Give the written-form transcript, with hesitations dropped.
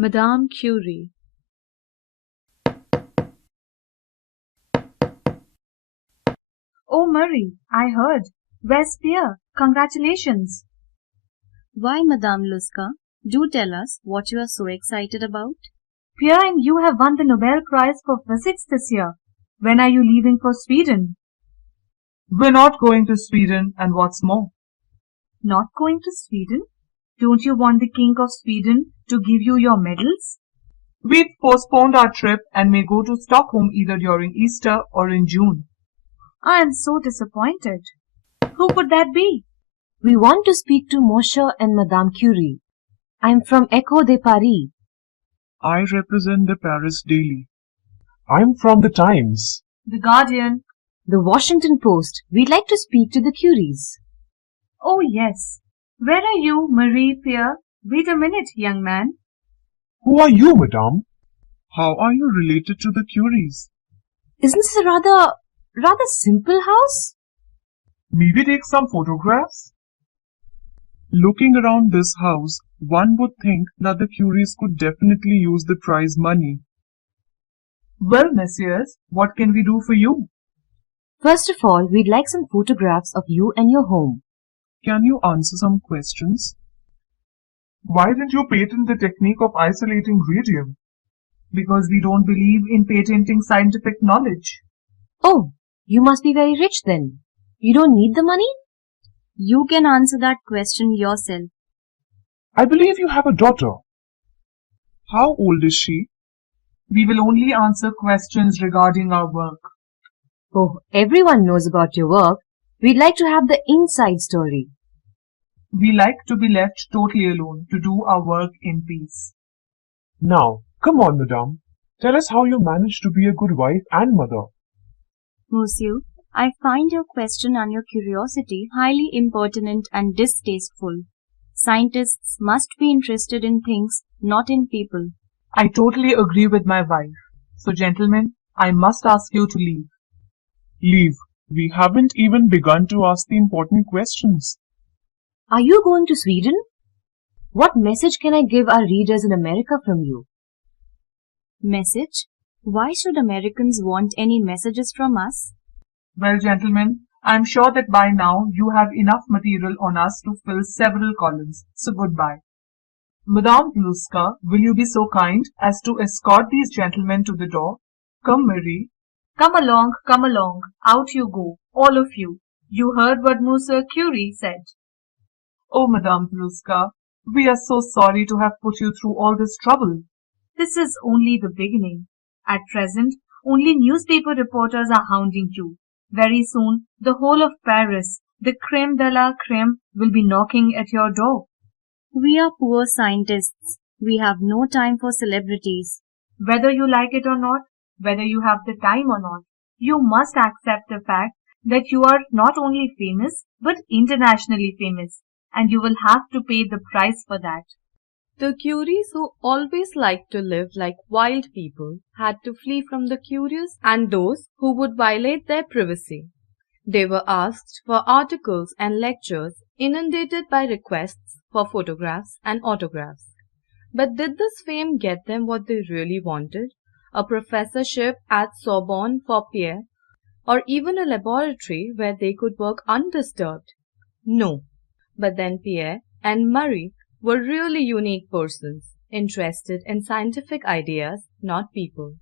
Madame Curie. Oh, Murray, I heard. Where's Pierre? Congratulations. Why, Madame Luska? Do tell us what you are so excited about. Pierre and you have won the Nobel Prize for Physics this year. When are you leaving for Sweden? We're not going to Sweden, and what's more, Not going to Sweden? Don't you want the King of Sweden to give you your medals? we've postponed our trip and may go to Stockholm either during Easter or in June. I am so disappointed. Who could that be? We want to speak to Moshe and Madame Curie. I'm from Echo de Paris. I represent the Paris Daily. I'm from the Times. The Guardian. The Washington Post. We'd like to speak to the Curies. Oh, yes. Where are you, Marie Pierre? Wait a minute, young man. Who are you, madame? How are you related to the Curies? Isn't this a rather simple house? Maybe take some photographs? Looking around this house, one would think that the Curies could definitely use the prize money. Well, messieurs, what can we do for you? First of all, we'd like some photographs of you and your home. Can you answer some questions? Why didn't you patent the technique of isolating radium? Because we don't believe in patenting scientific knowledge. Oh, you must be very rich then. You don't need the money? You can answer that question yourself. I believe you have a daughter. How old is she? We will only answer questions regarding our work. Oh, everyone knows about your work. We'd like to have the inside story. We like to be left totally alone to do our work in peace. Now, come on, madame. Tell us how you managed to be a good wife and mother. Monsieur, I find your question and your curiosity highly impertinent and distasteful. Scientists must be interested in things, not in people. I totally agree with my wife. So, gentlemen, I must ask you to leave. Leave. We haven't even begun to ask the important questions. Are you going to Sweden? What message can I give our readers in America from you? Message? Why should Americans want any messages from us? Well, gentlemen, I'm sure that by now you have enough material on us to fill several columns. So goodbye. Madame Pluska, will you be so kind as to escort these gentlemen to the door? Come, Marie. Come along. Out you go, all of you. You heard what Monsieur Curie said. Oh, Madame Pluska, we are so sorry to have put you through all this trouble. This is only the beginning. At present, only newspaper reporters are hounding you. Very soon, the whole of Paris, the creme de la creme, will be knocking at your door. We are poor scientists. We have no time for celebrities. Whether you like it or not, whether you have the time or not, you must accept the fact that you are not only famous, but internationally famous, and you will have to pay the price for that. The Curies, who always liked to live like wild people, had to flee from the curious and those who would violate their privacy. They were asked for articles and lectures, inundated by requests for photographs and autographs. But did this fame get them what they really wanted? A professorship at Sorbonne for Pierre, or even a laboratory where they could work undisturbed? No. But then Pierre and Marie were really unique persons, interested in scientific ideas, not people.